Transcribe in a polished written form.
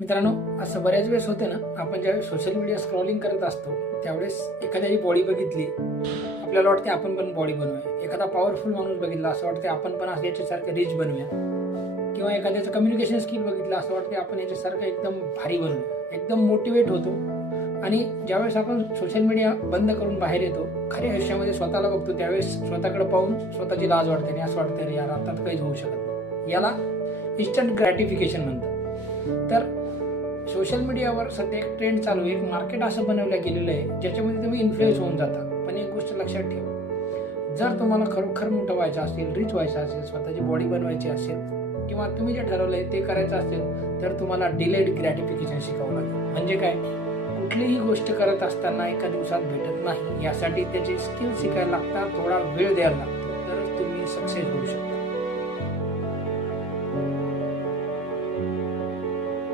मित्रांनो, असं बऱ्याच वेळेस होते ना, आपण ज्यावेळेस सोशल मीडिया स्क्रॉलिंग करत असतो त्यावेळेस एखाद्याची बॉडी बघितली, आपल्याला वाटते आपण पण बॉडी बनवूया. एखादा पॉवरफुल माणूस बघितला, असं वाटते आपण पण असं याच्यासारखं रिच बनवूया. किंवा एखाद्याचं कम्युनिकेशन स्किल बघितलं, असं वाटते आपण याच्यासारखं एकदम भारी बनवूया. एकदम मोटिवेट होतो. आणि ज्यावेळेस आपण सोशल मीडिया बंद करून बाहेर येतो, खऱ्या आयुष्यामध्ये स्वतःला बघतो, त्यावेळेस स्वतःकडे पाहून स्वतःची लाज वाटते आणि असं वाटतं, यार आता तर काहीच होऊ शकत नाही. याला इन्स्टंट ग्रॅटिफिकेशन म्हणतात. तर सोशल मीडियावर सध्या एक ट्रेंड चालू आहे, एक मार्केट असं बनवलं गेलेलं आहे ज्याच्यामध्ये तुम्ही इन्फ्लुएन्स होऊन जाता. पण एक गोष्ट लक्षात ठेवा, जर तुम्हाला खरोखर मोठं व्हायचं असेल, रिच व्हायचं असेल, स्वतःची बॉडी बनवायची असेल किंवा तुम्ही जे ठरवलंय ते करायचं असेल, तर तुम्हाला डिलेड ग्रॅटिफिकेशन शिकावं लागेल. म्हणजे काय, कुठलीही गोष्ट करत असताना एका दिवसात भेटत नाही. यासाठी त्याचे स्किल शिकायला लागतात, थोडा वेळ द्यायला लागतो, तरच तुम्ही सक्सेस होऊ शकता.